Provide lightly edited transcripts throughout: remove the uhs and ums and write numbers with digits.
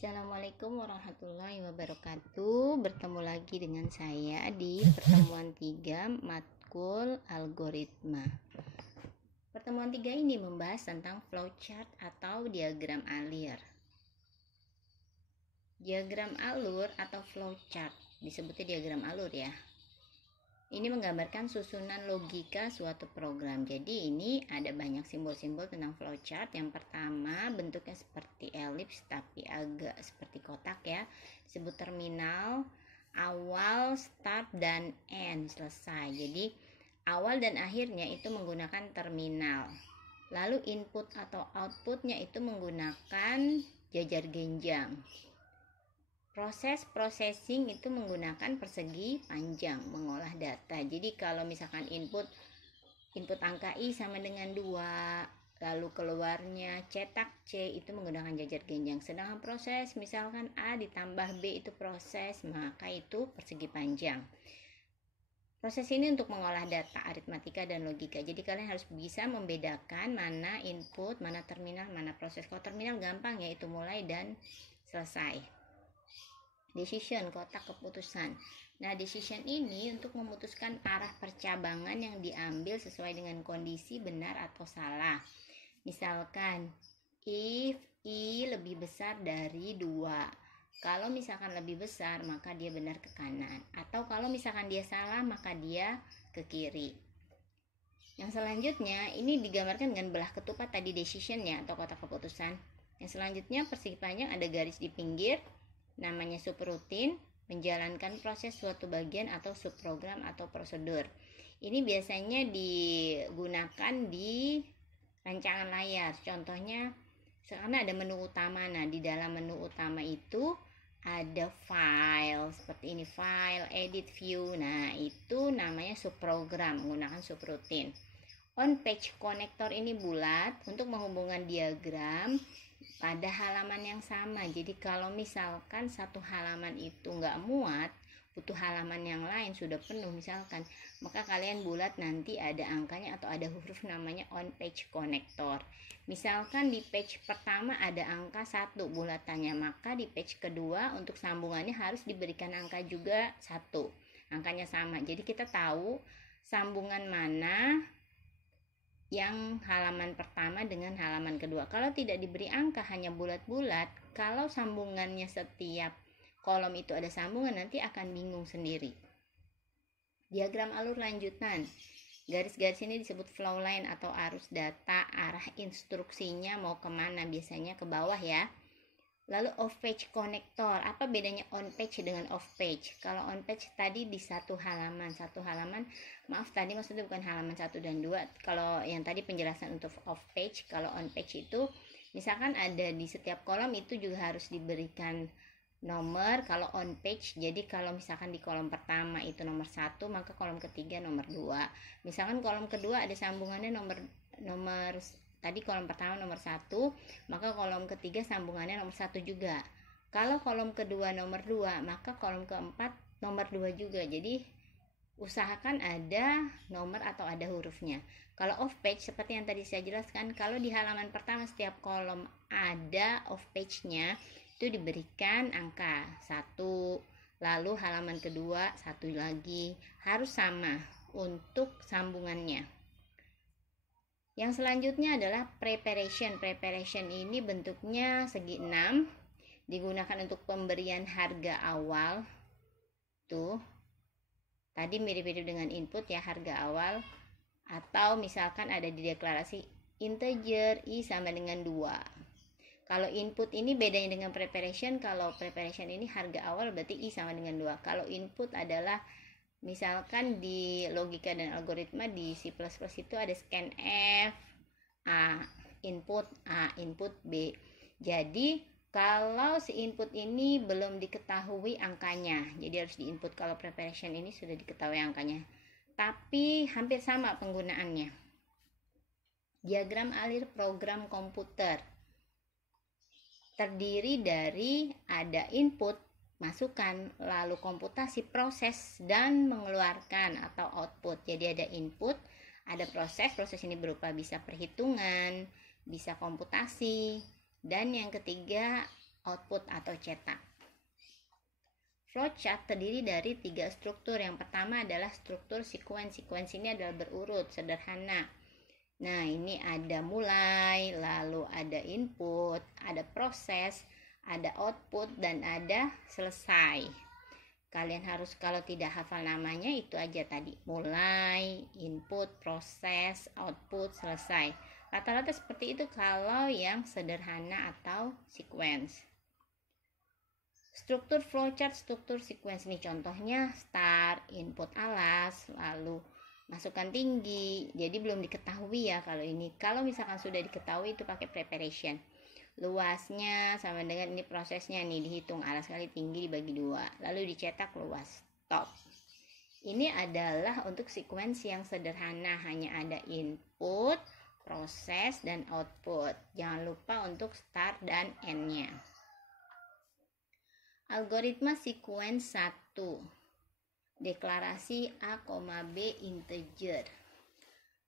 Assalamualaikum warahmatullahi wabarakatuh. Bertemu lagi dengan saya di pertemuan 3 matkul algoritma. Pertemuan 3 ini membahas tentang flowchart atau diagram alir. Diagram alur atau flowchart disebutnya diagram alur ya. Ini menggambarkan susunan logika suatu program. Jadi ini ada banyak simbol-simbol tentang flowchart. Yang pertama bentuknya seperti elips tapi agak seperti kotak ya. Disebut terminal, awal, start, dan end, selesai. Jadi awal dan akhirnya itu menggunakan terminal. Lalu input atau outputnya itu menggunakan jajar genjang. Proses processing itu menggunakan persegi panjang mengolah data. Jadi kalau misalkan input angka I sama dengan 2, lalu keluarnya cetak C itu menggunakan jajar genjang. Sedangkan proses misalkan A ditambah B itu proses, maka itu persegi panjang. Proses ini untuk mengolah data aritmatika dan logika. Jadi kalian harus bisa membedakan mana input, mana terminal, mana proses. Kalau terminal gampang ya, itu mulai dan selesai. Decision, kotak keputusan. Nah, decision ini untuk memutuskan arah percabangan yang diambil sesuai dengan kondisi benar atau salah. Misalkan, if I lebih besar dari 2. Kalau misalkan lebih besar, maka dia benar ke kanan. Atau kalau misalkan dia salah, maka dia ke kiri. Yang selanjutnya, ini digambarkan dengan belah ketupat tadi decision-nya atau kotak keputusan. Yang selanjutnya, persegi panjang ada garis di pinggir, namanya subrutin, menjalankan proses suatu bagian atau subprogram atau prosedur. Ini biasanya digunakan di rancangan layar. Contohnya, karena ada menu utama. Nah, di dalam menu utama itu ada file seperti ini, file, edit, view. Nah, itu namanya subprogram menggunakan subrutin. On page connector ini bulat untuk menghubungkan diagram pada halaman yang sama. Jadi kalau misalkan satu halaman itu nggak muat, butuh halaman yang lain sudah penuh misalkan, maka kalian bulat nanti ada angkanya atau ada huruf namanya on page connector. Misalkan di page pertama ada angka 1 bulatannya, maka di page kedua untuk sambungannya harus diberikan angka juga 1, angkanya sama. Jadi kita tahu sambungan mana yang halaman pertama dengan halaman kedua. Kalau tidak diberi angka, hanya bulat-bulat, kalau sambungannya setiap kolom itu ada sambungan, nanti akan bingung sendiri. Diagram alur lanjutan. Garis-garis ini disebut flow line atau arus data. Arah instruksinya mau kemana, biasanya ke bawah ya. Lalu off page connector, apa bedanya on page dengan off page? Kalau on page tadi di satu halaman, maaf tadi maksudnya bukan halaman 1 dan 2. Kalau yang tadi penjelasan untuk off page, kalau on page itu misalkan ada di setiap kolom itu juga harus diberikan nomor. Kalau on page, jadi kalau misalkan di kolom pertama itu nomor 1, maka kolom ketiga nomor 2. Misalkan kolom kedua ada sambungannya nomor tadi kolom pertama nomor 1, maka kolom ketiga sambungannya nomor 1 juga. Kalau kolom kedua nomor 2, maka kolom keempat nomor 2 juga. Jadi usahakan ada nomor atau ada hurufnya. Kalau off page seperti yang tadi saya jelaskan, kalau di halaman pertama setiap kolom ada off page-nya, itu diberikan angka 1. Lalu halaman kedua 1 lagi, harus sama untuk sambungannya. Yang selanjutnya adalah preparation. Preparation ini bentuknya segi 6, digunakan untuk pemberian harga awal. Tuh, tadi mirip-mirip dengan input ya, harga awal. Atau misalkan ada di deklarasi integer I sama dengan 2. Kalau input ini bedanya dengan preparation, kalau preparation ini harga awal berarti I sama dengan 2. Kalau input adalah misalkan di logika dan algoritma di C++ itu ada scanf A input B. Jadi kalau si input ini belum diketahui angkanya, jadi harus diinput. Kalau preparation ini sudah diketahui angkanya, tapi hampir sama penggunaannya. Diagram alir program komputer terdiri dari ada input, masukkan, lalu komputasi, proses, dan mengeluarkan atau output. Jadi ada input, ada proses ini berupa bisa perhitungan, bisa komputasi, dan yang ketiga output atau cetak. Flowchart terdiri dari 3 struktur. Yang pertama adalah struktur sequence. Sequence ini adalah berurut, sederhana. Nah, ini ada mulai, lalu ada input, ada proses, ada output, dan ada selesai. Kalian harus, kalau tidak hafal namanya, itu aja tadi. Mulai, input, proses, output, selesai. Rata-rata seperti itu kalau yang sederhana atau sequence. Struktur flowchart, struktur sequence ini contohnya start, input alas, lalu masukkan tinggi. Jadi belum diketahui ya kalau ini. Kalau misalkan sudah diketahui itu pakai preparation. Luasnya sama dengan ini prosesnya nih, dihitung alas kali tinggi dibagi 2. Lalu dicetak luas. Stop. Ini adalah untuk sequence yang sederhana, hanya ada input, proses, dan output. Jangan lupa untuk start dan end-nya. Algoritma sequence 1. Deklarasi A, B integer.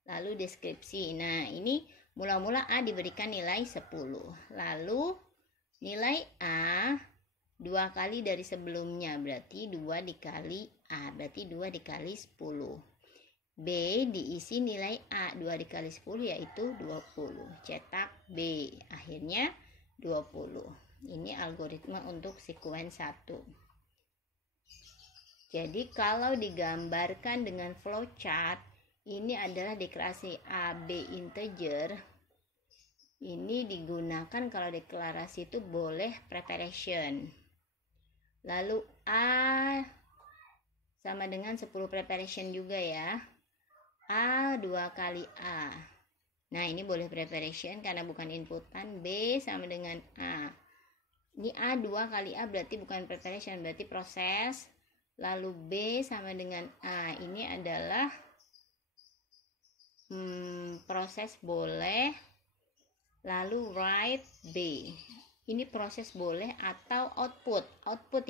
Lalu deskripsi. Nah, ini mula-mula A diberikan nilai 10. Lalu nilai A 2 kali dari sebelumnya, berarti 2 dikali A, berarti 2 dikali 10. B diisi nilai A 2 dikali 10 yaitu 20. Cetak B, akhirnya 20. Ini algoritma untuk sequence 1. Jadi kalau digambarkan dengan flowchart, ini adalah deklarasi A, B integer. Ini digunakan kalau deklarasi itu boleh preparation. Lalu A sama dengan 10 preparation juga ya. A 2 kali A. Nah, ini boleh preparation karena bukan inputan. B sama dengan A. Ini A 2 kali A berarti bukan preparation, berarti proses. Lalu B sama dengan A. Ini adalah proses boleh. Lalu write B. Ini proses boleh atau output. Output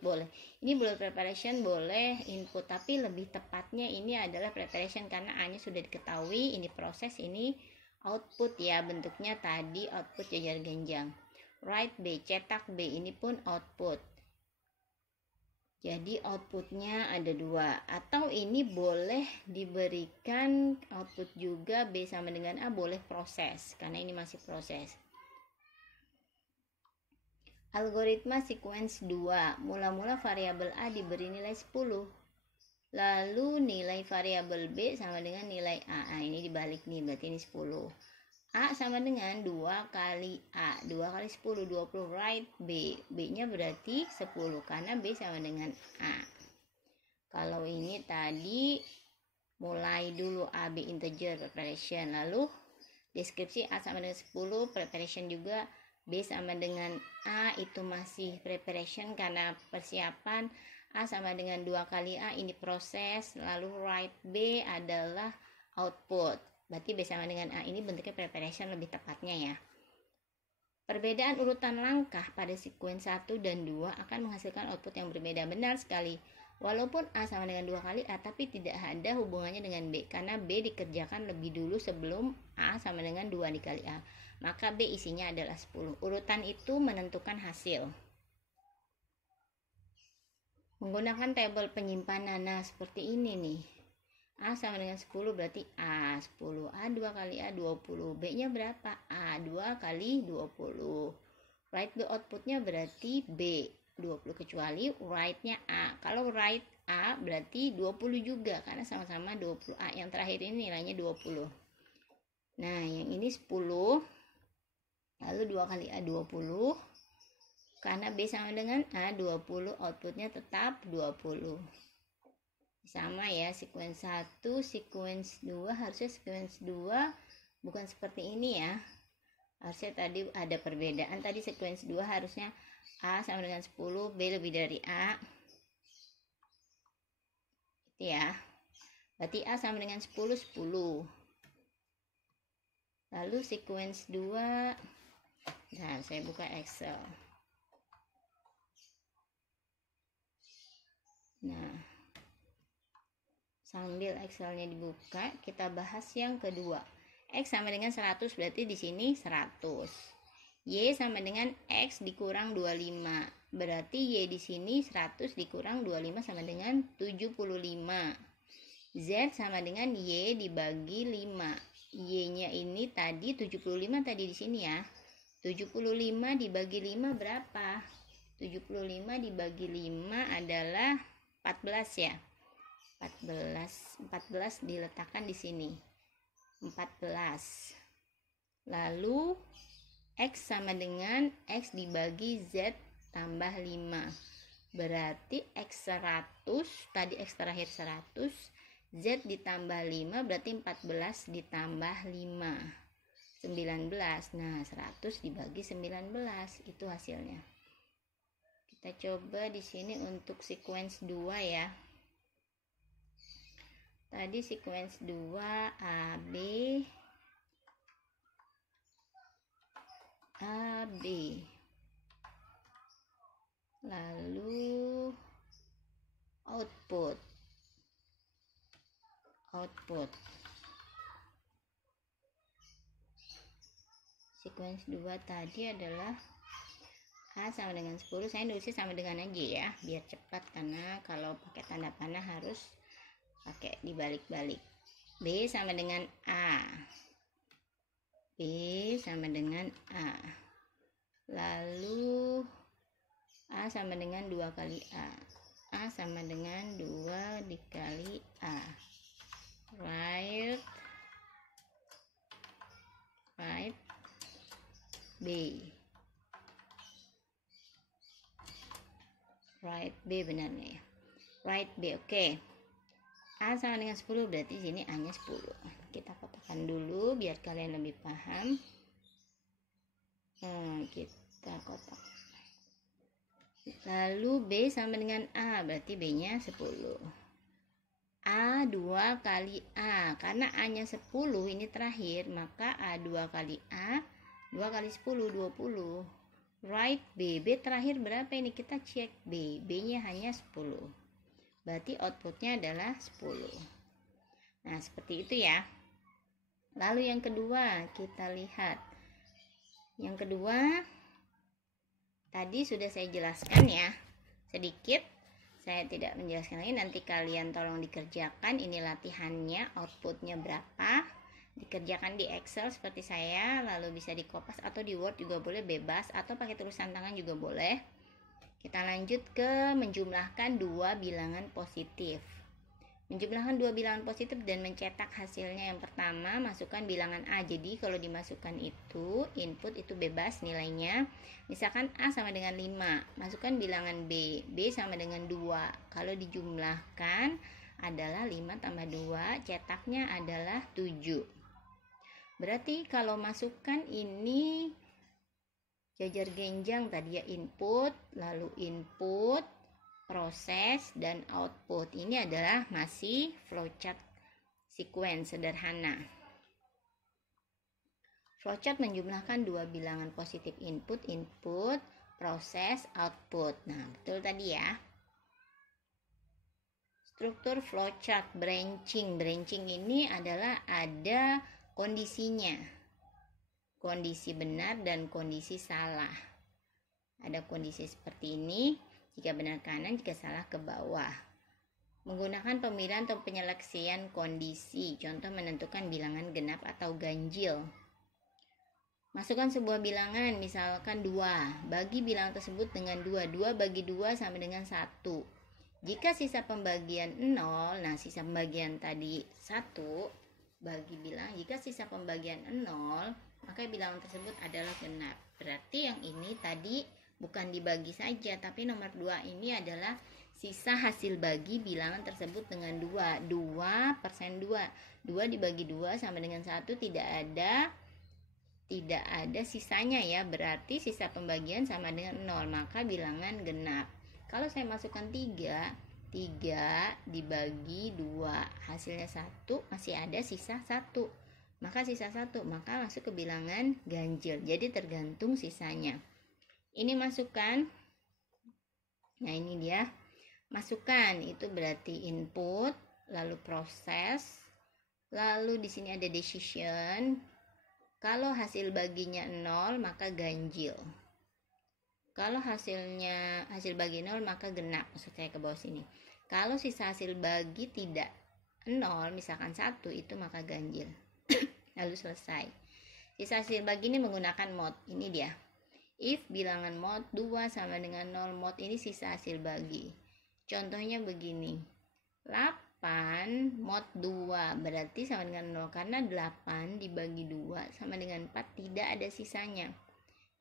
boleh. Ini boleh preparation, boleh input, tapi lebih tepatnya ini adalah preparation karena A-nya sudah diketahui. Ini proses, ini output ya, bentuknya tadi output jajar genjang. Write B, cetak B, ini pun output. Jadi outputnya ada 2. Atau ini boleh diberikan output juga B sama dengan A, boleh proses karena ini masih proses. Algoritma sequence 2. Mula-mula variabel A diberi nilai 10. Lalu nilai variabel B sama dengan nilai A. Nah, ini dibalik nih, berarti ini 10. A sama dengan 2 kali A. 2 kali 10, 20. Write B. B-nya berarti 10 karena B sama dengan A. Kalau ini tadi mulai dulu A, B integer preparation. Lalu deskripsi A sama dengan 10, preparation juga. B sama dengan A itu masih preparation karena persiapan. A sama dengan 2 kali A, ini proses. Lalu write B adalah output. Berarti B sama dengan A, ini bentuknya preparation lebih tepatnya ya. Perbedaan urutan langkah pada sequence 1 dan 2 akan menghasilkan output yang berbeda. Benar sekali. Walaupun A sama dengan 2 kali A, tapi tidak ada hubungannya dengan B. Karena B dikerjakan lebih dulu sebelum A sama dengan 2 dikali A. Maka B isinya adalah 10. Urutan itu menentukan hasil. Menggunakan tabel penyimpanan, nah seperti ini nih. A sama dengan 10 berarti A 10. A 2 kali A 20. B nya berapa? A 2 kali 20. Write B outputnya berarti B 20 kecuali write nya A. Kalau write A berarti 20 juga karena sama-sama 20 A. Yang terakhir ini nilainya 20. Nah yang ini 10. Lalu 2 kali A 20. Karena B sama dengan A 20, outputnya tetap 20. Sama ya, sequence 1, sequence 2, harusnya sequence 2 bukan seperti ini ya. Harusnya tadi ada perbedaan. Tadi sequence 2 harusnya A sama dengan 10, B lebih dari A. Itu ya. Berarti A sama dengan 10, 10. Lalu sequence 2. Nah, saya buka Excel. Nah, sambil Excelnya dibuka, kita bahas yang kedua. X sama dengan 100, berarti di sini 100. Y sama dengan X dikurang 25. Berarti Y di sini 100 dikurang 25 sama dengan 75. Z sama dengan Y dibagi 5. Y-nya ini tadi 75 tadi di sini ya. 75 dibagi 5 berapa? 75 dibagi 5 adalah 14 ya. 14 diletakkan di sini. 14. Lalu X sama dengan X dibagi Z tambah 5. Berarti X 100, tadi X terakhir 100, Z ditambah 5 berarti 14 ditambah 5. 19. Nah, 100 dibagi 19 itu hasilnya. Kita coba di sini untuk sequence 2 ya. Tadi sequence 2 AB lalu output sequence 2 tadi adalah A sama dengan 10. Saya nulisnya sama dengan aja ya biar cepat, karena kalau pakai tanda panah harus pakai dibalik-balik. B sama dengan A. B sama dengan A. Lalu A sama dengan 2 kali A. A sama dengan 2 dikali A. Write B. Write B benarnya ya. Write B, oke. A sama dengan 10 berarti sini A-nya 10. Kita kotakkan dulu biar kalian lebih paham. Kita kotak. Lalu B sama dengan A berarti B-nya 10. A 2 kali A, karena A-nya 10 ini terakhir, maka A 2 kali A 2 kali 10 20. Write B. B terakhir berapa ini? Kita cek B. B-nya hanya 10. Berarti outputnya adalah 10. Nah, seperti itu ya. Lalu yang kedua, kita lihat. Yang kedua, tadi sudah saya jelaskan ya, sedikit. Saya tidak menjelaskan lagi, nanti kalian tolong dikerjakan. Ini latihannya, outputnya berapa. Dikerjakan di Excel seperti saya, lalu bisa di Kopas atau di Word juga boleh, bebas, atau pakai tulisan tangan juga boleh. Kita lanjut ke menjumlahkan dua bilangan positif. Menjumlahkan dua bilangan positif dan mencetak hasilnya. Yang pertama, masukkan bilangan A. Jadi kalau dimasukkan itu, input itu bebas nilainya. Misalkan A sama dengan 5, masukkan bilangan B. B sama dengan 2. Kalau dijumlahkan adalah 5 tambah 2, cetaknya adalah 7. Berarti kalau masukkan ini jajar genjang tadi ya, input, lalu input, proses, dan output. Ini adalah masih flowchart sequence sederhana. Flowchart menjumlahkan dua bilangan positif, input, proses, output. Nah, betul tadi ya. Struktur flowchart branching. Branching ini adalah ada kondisinya. Kondisi benar dan kondisi salah. Ada kondisi seperti ini. Jika benar kanan, jika salah ke bawah. Menggunakan pemilihan atau penyeleksian kondisi. Contoh menentukan bilangan genap atau ganjil. Masukkan sebuah bilangan, misalkan 2. Bagi bilangan tersebut dengan 2. 2 bagi 2 sama dengan 1. Jika sisa pembagian 0, nah sisa pembagian tadi 1 bagi bilangan. Jika sisa pembagian 0, maka bilangan tersebut adalah genap. Berarti yang ini tadi bukan dibagi saja, tapi nomor 2 ini adalah sisa hasil bagi bilangan tersebut dengan 2. 2% 2. 2 dibagi 2 sama dengan 1, tidak ada sisanya ya. Berarti sisa pembagian sama dengan 0, maka bilangan genap. Kalau saya masukkan 3 dibagi 2, hasilnya 1, masih ada sisa 1. Maka sisa 1, maka masuk ke bilangan ganjil. Jadi tergantung sisanya. Ini masukkan. Nah, ini dia. Masukkan itu berarti input, lalu proses, lalu di sini ada decision, Kalau hasil baginya 0 maka ganjil. Kalau hasil bagi 0 maka genap. Maksud saya ke bawah sini. Kalau sisa hasil bagi tidak 0, misalkan 1, itu maka ganjil. Lalu selesai. Sisa hasil bagi ini menggunakan mod. Ini dia. If bilangan mod 2 sama dengan 0, mod ini sisa hasil bagi. Contohnya begini. 8 mod 2 berarti sama dengan 0, karena 8 dibagi 2 sama dengan 4, tidak ada sisanya.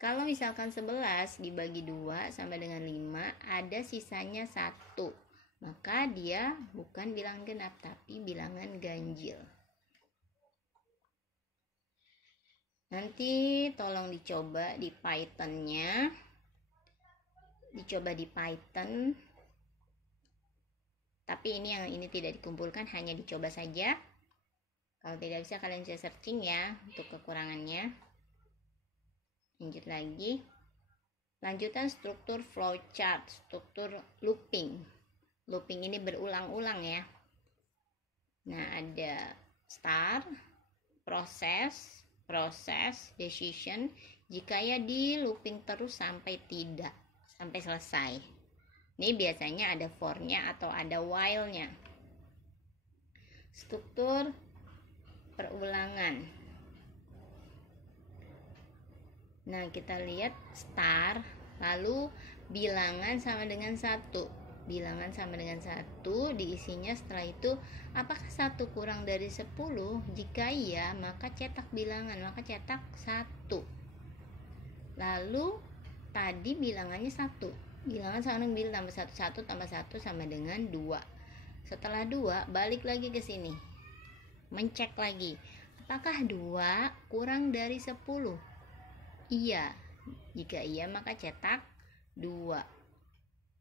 Kalau misalkan 11 dibagi 2 sama dengan 5, ada sisanya 1, maka dia bukan bilangan genap tapi bilangan ganjil. Nanti tolong dicoba di Python-nya. Dicoba di Python. Tapi ini tidak dikumpulkan, hanya dicoba saja. Kalau tidak bisa kalian bisa searching ya untuk kekurangannya. Lanjut lagi. Lanjutan struktur flowchart, struktur looping. Looping ini berulang-ulang ya. Nah, ada start, proses, decision. Jika ya di looping terus sampai selesai. Ini biasanya ada for-nya atau ada while-nya. Struktur perulangan. Nah, kita lihat start, lalu bilangan sama dengan 1. Bilangan sama dengan 1, diisinya setelah itu apakah 1 kurang dari 10? Jika iya, maka cetak bilangan, maka cetak 1. Lalu tadi bilangannya 1. Bilangan sama dengan tambah 1 tambah 1 sama dengan 2. Setelah 2, balik lagi ke sini. Mencek lagi. Apakah 2 kurang dari 10? Iya. Jika iya, maka cetak 2.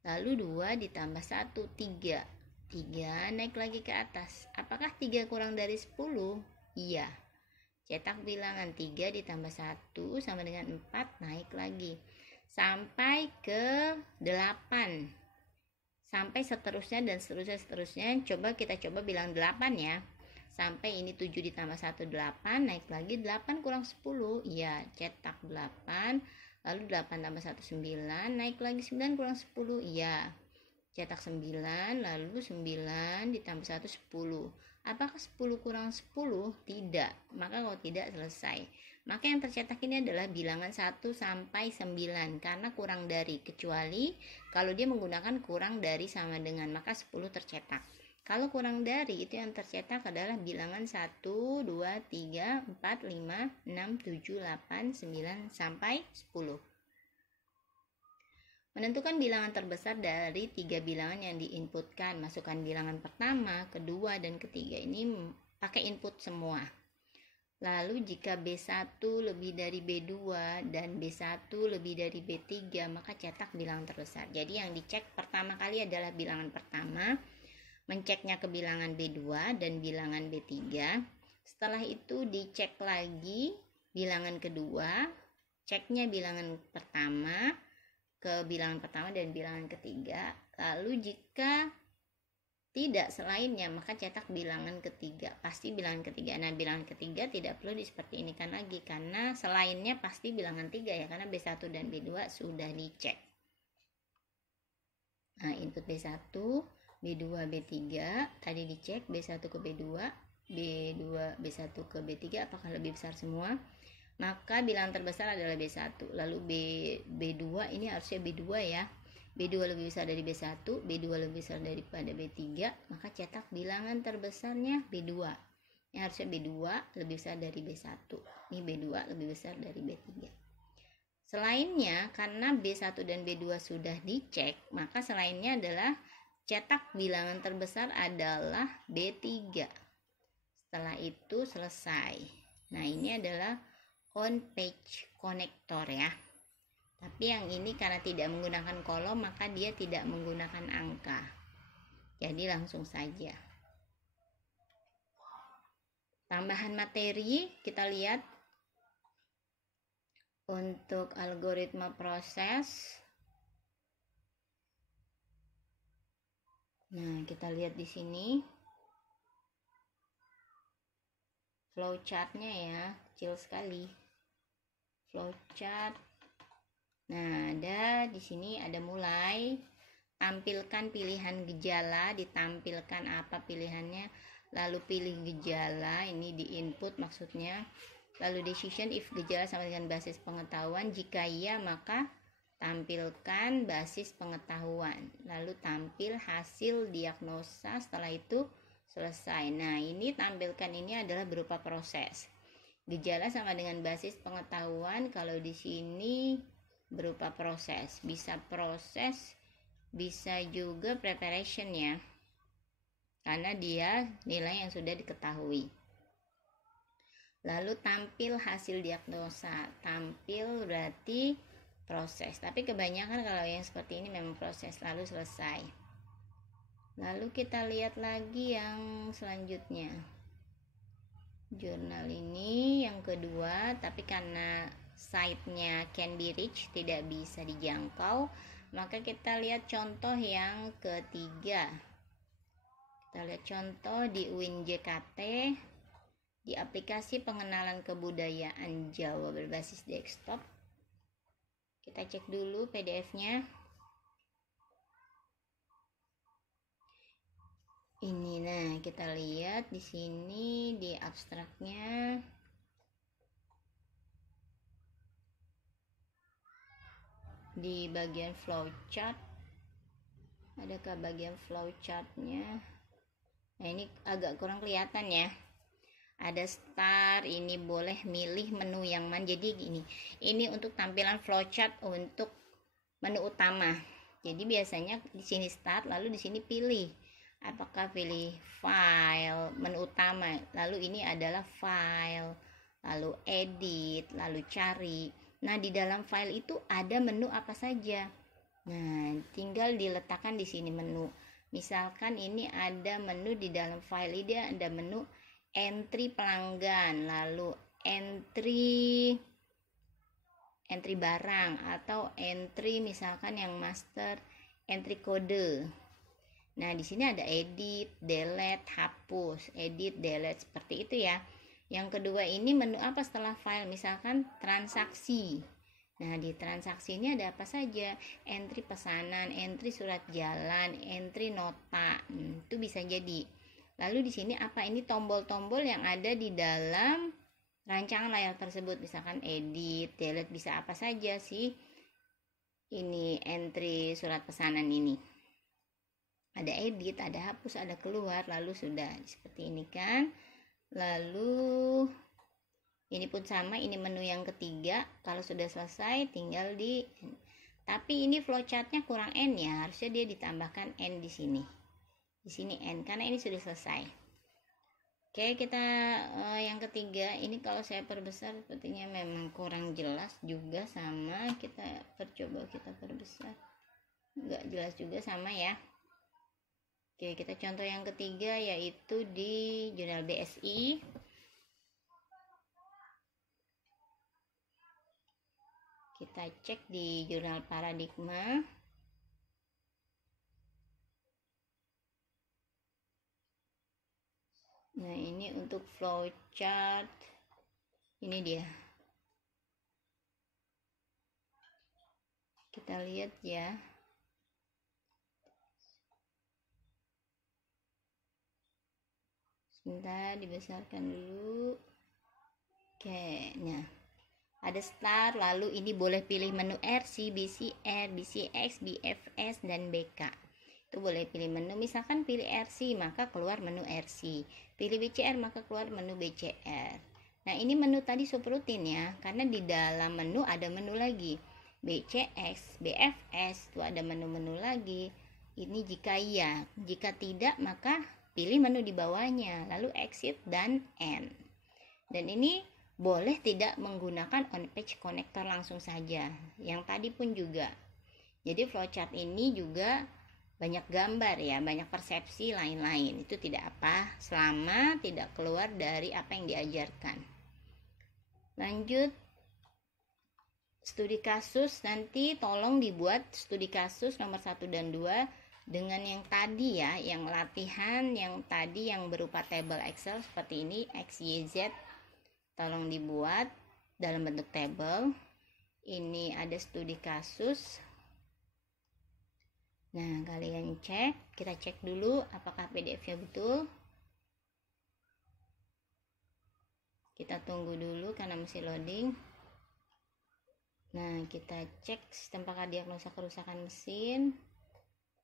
Lalu 2 ditambah 1, 3. 3 naik lagi ke atas. Apakah 3 kurang dari 10? Iya. Cetak bilangan 3 ditambah 1 sama dengan 4, naik lagi. Sampai ke 8. Sampai seterusnya dan seterusnya. Kita coba bilang 8 ya. Sampai ini 7 ditambah 1, 8. Naik lagi 8 kurang 10. Iya, cetak 8. Lalu 8 tambah 1, 9. Naik lagi 9 kurang 10. Iya, cetak 9. Lalu 9 ditambah 1, 10. Apakah 10 kurang 10? Tidak. Maka kalau tidak, selesai. Maka yang tercetak ini adalah bilangan 1 sampai 9 karena kurang dari, kecuali kalau dia menggunakan kurang dari sama dengan, maka 10 tercetak. Kalau kurang dari, itu yang tercetak adalah bilangan 1, 2, 3, 4, 5, 6, 7, 8, 9 sampai 10. Menentukan bilangan terbesar dari 3 bilangan yang diinputkan. Masukkan bilangan pertama, kedua, dan ketiga ini pakai input semua. Lalu jika B1 lebih dari B2 dan B1 lebih dari B3, maka cetak bilangan terbesar. Jadi yang dicek pertama kali adalah bilangan pertama, menceknya ke bilangan B2 dan bilangan B3. Setelah itu dicek lagi bilangan kedua, ceknya bilangan pertama ke bilangan pertama dan bilangan ketiga. Lalu jika tidak selainnya, maka cetak bilangan ketiga, pasti bilangan ketiga. Nah, bilangan ketiga tidak perlu seperti ini kan lagi, karena selainnya pasti bilangan 3 ya, karena B1 dan B2 sudah dicek. Nah, input B1, B2, B3 tadi dicek, B1 ke B2, B1 ke B3 apakah lebih besar semua, maka bilangan terbesar adalah B1. Lalu B2 ini harusnya B2 ya, B2 lebih besar dari B1, B2 lebih besar daripada B3, maka cetak bilangan terbesarnya B2. Ini harusnya B2 lebih besar dari B1. Ini B2 lebih besar dari B3. Selainnya, karena B1 dan B2 sudah dicek, maka selainnya adalah cetak bilangan terbesar adalah B3. Setelah itu selesai. Nah, ini adalah on page connector ya. Tapi yang ini karena tidak menggunakan kolom, maka dia tidak menggunakan angka. Jadi langsung saja. Tambahan materi kita lihat untuk algoritma proses. Nah, kita lihat di sini flowchartnya ya. kecil sekali. Flowchart. Nah, ada di sini ada mulai tampilkan pilihan gejala, ditampilkan apa pilihannya, lalu pilih gejala, ini di input maksudnya. Lalu decision if gejala sama dengan basis pengetahuan, jika iya maka tampilkan basis pengetahuan, lalu tampil hasil diagnosa, setelah itu selesai. Nah, ini tampilkan ini adalah berupa proses. Gejala sama dengan basis pengetahuan, kalau di sini berupa proses, bisa juga preparation ya, karena dia nilai yang sudah diketahui. Lalu tampil hasil diagnosa, tampil berarti proses, tapi kebanyakan kalau yang seperti ini memang proses lalu selesai. Lalu kita lihat lagi yang selanjutnya, jurnal ini yang kedua, tapi karena site-nya can be reached, tidak bisa dijangkau, maka kita lihat contoh yang ketiga. Kita lihat contoh di UIN JKT, di aplikasi pengenalan kebudayaan Jawa berbasis desktop. Kita cek dulu PDF-nya. Ini, nah kita lihat di sini di abstraknya. Di bagian flowchart, adakah bagian flowchartnya? Nah, ini agak kurang kelihatan ya. Ada start, ini boleh milih menu yang mana. Jadi gini, ini untuk tampilan flowchart untuk menu utama. Jadi biasanya di sini start, lalu di sini pilih. Apakah pilih file, menu utama, lalu ini adalah file, lalu edit, lalu cari. Nah, di dalam file itu ada menu apa saja. Nah, tinggal diletakkan di sini menu. Misalkan ini ada menu di dalam file ini, ada menu entry pelanggan, lalu entry barang, atau entry misalkan yang master, entry kode. Nah, di sini ada edit, delete, hapus, edit, delete, seperti itu ya. Yang kedua ini menu apa setelah file, misalkan transaksi. Nah, di transaksi ini ada apa saja? Entry pesanan, entry surat jalan, entry nota. Itu bisa jadi. Lalu di sini apa? Ini tombol-tombol yang ada di dalam rancangan layar tersebut. Misalkan edit, delete, bisa apa saja sih? Ini entry surat pesanan ini. Ada edit, ada hapus, ada keluar, lalu sudah seperti ini kan. Lalu ini pun sama, ini menu yang ketiga. Kalau sudah selesai tinggal di, tapi ini flowchartnya kurang N ya, harusnya dia ditambahkan N di sini. Di sini N karena ini sudah selesai. Oke, kita yang ketiga ini kalau saya perbesar sepertinya memang kurang jelas juga, sama kita percoba kita perbesar, nggak jelas juga sama ya. Oke, kita contoh yang ketiga yaitu di jurnal BSI. Kita cek di jurnal Paradigma. Nah, ini untuk flowchart. Ini dia. Kita lihat ya. Sebentar, dibesarkan dulu. Oke, nah. Ada start, lalu ini boleh pilih menu RC, BCR, BCX, BFS, dan BK. Itu boleh pilih menu, misalkan pilih RC maka keluar menu RC, pilih BCR maka keluar menu BCR. Nah, ini menu tadi subrutin ya, karena di dalam menu ada menu lagi, BCX, BFS, itu ada menu-menu lagi. Ini jika iya, jika tidak maka pilih menu di bawahnya, lalu exit dan end. Dan ini boleh tidak menggunakan on page connector langsung saja, yang tadi pun juga. Jadi flowchart ini juga banyak gambar ya, banyak persepsi lain-lain. Itu tidak apa, selama tidak keluar dari apa yang diajarkan. Lanjut, studi kasus, nanti tolong dibuat studi kasus nomor 1 dan 2 dengan yang tadi ya, yang latihan yang tadi yang berupa table Excel seperti ini, X, Y, Z. tolong dibuat dalam bentuk tabel. Ini ada studi kasus. Nah, kalian kita cek dulu apakah PDF-nya betul. Kita tunggu dulu karena masih loading. Nah, kita cek sistem pakar diagnosa kerusakan mesin.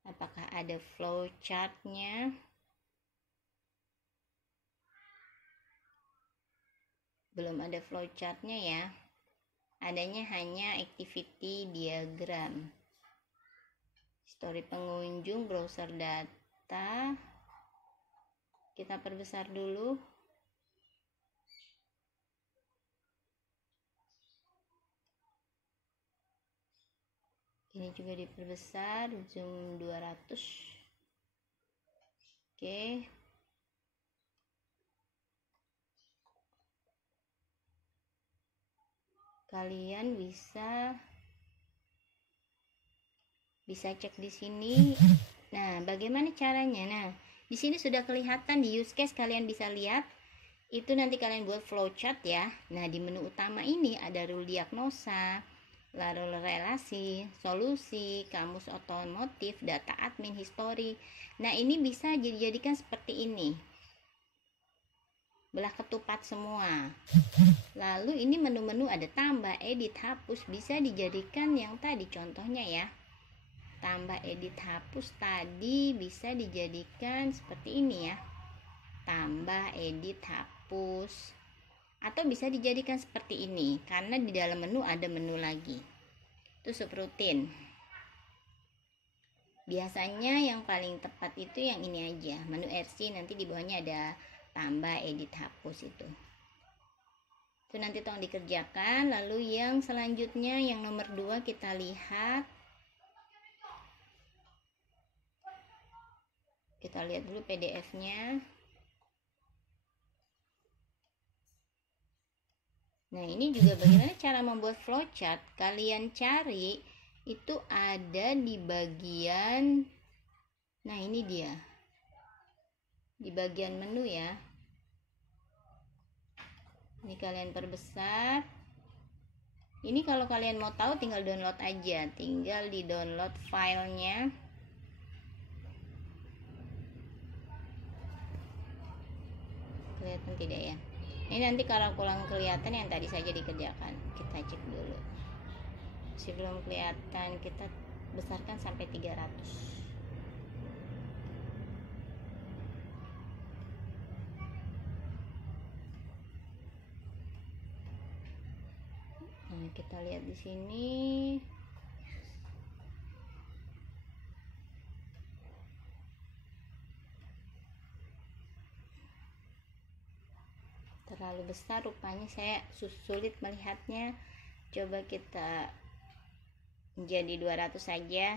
Apakah ada flowchart-nya? Belum ada flowchart-nya ya. Adanya hanya activity diagram. Histori pengunjung, browser data. Kita perbesar dulu. Ini juga diperbesar, zoom 200. Oke. Kalian bisa cek di sini. Nah, bagaimana caranya? Nah, di sini sudah kelihatan di use case, kalian bisa lihat. Itu nanti kalian buat flowchart ya. Nah, di menu utama ini ada rule diagnosa, lalu relasi, solusi, kamus otomotif, data admin, histori. Nah, ini bisa dijadikan seperti ini. Belah ketupat semua. Lalu ini menu-menu ada tambah, edit, hapus, bisa dijadikan yang tadi contohnya ya. Tambah, edit, hapus tadi bisa dijadikan seperti ini ya. Tambah, edit, hapus. Atau bisa dijadikan seperti ini karena di dalam menu ada menu lagi. Itu subroutine. Biasanya yang paling tepat itu yang ini aja, menu RC, nanti di bawahnya ada tambah, edit, hapus itu nanti tolong dikerjakan. Lalu yang selanjutnya yang nomor 2 kita lihat. Kita lihat dulu PDF-nya. Nah, ini juga bagaimana cara membuat flowchart. Kalian cari itu ada di bagian, nah ini dia, di bagian menu ya. Ini kalian perbesar. Ini kalau kalian mau tahu tinggal download aja, tinggal di download filenya. Kelihatan tidak ya? Ini nanti kalau kurang kelihatan yang tadi saja dikerjakan. Kita cek dulu. Masih belum kelihatan, kita besarkan sampai 300. Nah, kita lihat di sini. Terlalu besar rupanya, saya sulit melihatnya. Coba kita jadi 200 saja.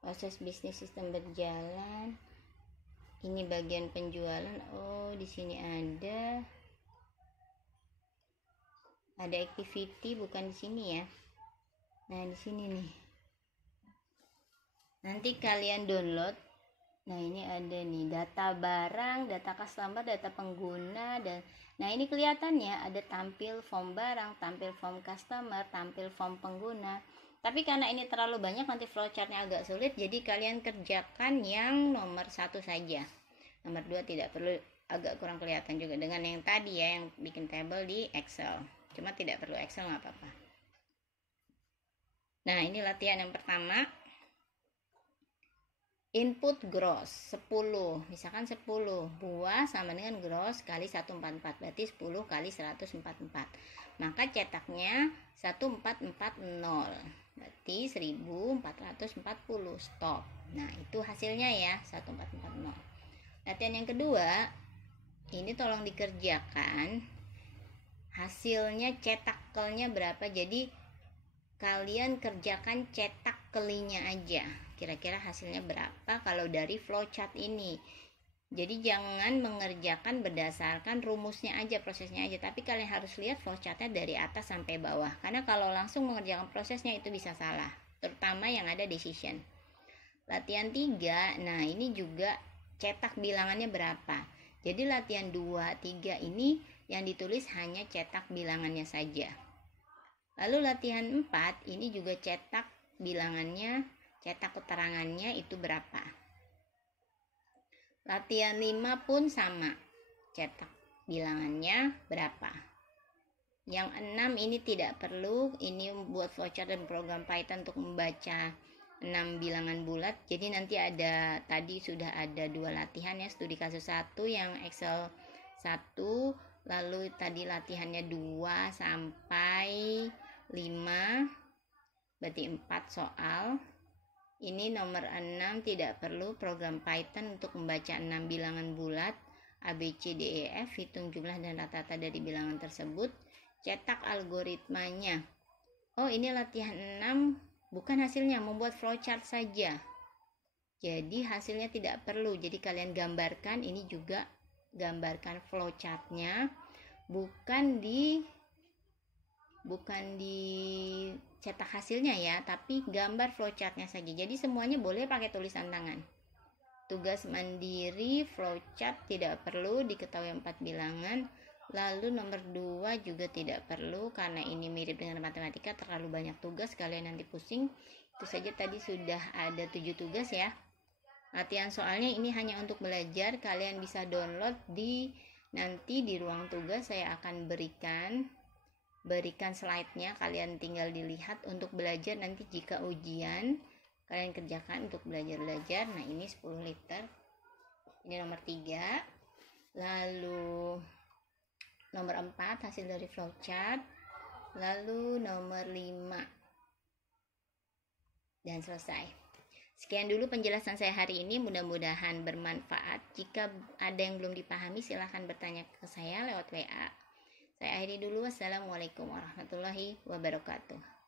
Proses bisnis sistem berjalan. Ini bagian penjualan. Oh, di sini ada activity, bukan di sini ya. Nah, di sini nih. Nanti kalian download. Nah, ini ada nih data barang, data customer, data pengguna, dan nah ini kelihatannya ada tampil form barang, tampil form customer, tampil form pengguna. Tapi karena ini terlalu banyak nanti flowchartnya agak sulit, jadi kalian kerjakan yang nomor 1 saja. Nomor 2 tidak perlu, agak kurang kelihatan juga dengan yang tadi ya, yang bikin table di Excel. Cuma tidak perlu Excel, nggak apa-apa. Nah, ini latihan yang pertama. Input gross 10, misalkan 10 buah sama dengan gross kali 144, berarti 10 kali 144. Maka cetaknya 1440, berarti 1440, stop. Nah, itu hasilnya ya, 1440. Latihan yang kedua, ini tolong dikerjakan hasilnya cetak kelnya berapa. Jadi kalian kerjakan cetak kelinya aja, kira-kira hasilnya berapa kalau dari flowchart ini. Jadi jangan mengerjakan berdasarkan rumusnya aja, prosesnya aja, tapi kalian harus lihat flowchartnya dari atas sampai bawah, karena kalau langsung mengerjakan prosesnya itu bisa salah. terutama yang ada decision. Latihan 3, nah ini juga cetak bilangannya berapa. Jadi latihan 2, 3 ini yang ditulis hanya cetak bilangannya saja. Lalu latihan 4 ini juga cetak bilangannya, cetak keterangannya itu berapa. Latihan 5 pun sama, cetak bilangannya berapa. Yang 6 ini tidak perlu, ini buat flowchart dan program Python untuk membaca 6 bilangan bulat. Jadi nanti tadi sudah ada 2 latihan ya, studi kasus 1 yang Excel 1, lalu tadi latihannya 2 sampai 5, berarti 4 soal. Ini nomor 6 tidak perlu program Python untuk membaca 6 bilangan bulat A, B, C, D, E, F, hitung jumlah dan rata-rata dari bilangan tersebut, cetak algoritmanya. Oh, ini latihan 6 bukan hasilnya, membuat flowchart saja. Jadi hasilnya tidak perlu. Jadi kalian gambarkan, ini juga gambarkan flowchartnya, bukan di cetak hasilnya ya, tapi gambar flowchartnya saja. Jadi semuanya boleh pakai tulisan tangan. Tugas mandiri flowchart tidak perlu, diketahui 4 bilangan. Lalu nomor 2 juga tidak perlu karena ini mirip dengan matematika, terlalu banyak tugas, kalian nanti pusing. Itu saja, tadi sudah ada 7 tugas ya. Latihan soalnya ini hanya untuk belajar, kalian bisa download nanti di ruang tugas saya akan berikan slide-nya, kalian tinggal dilihat untuk belajar. Nanti jika ujian kalian kerjakan untuk belajar. Nah, ini 10 liter, ini nomor 3. Lalu nomor 4 hasil dari flowchart, lalu nomor 5, dan selesai. Sekian dulu penjelasan saya hari ini, mudah-mudahan bermanfaat. Jika ada yang belum dipahami silahkan bertanya ke saya lewat WA. Saya akhiri dulu. Wassalamualaikum warahmatullahi wabarakatuh.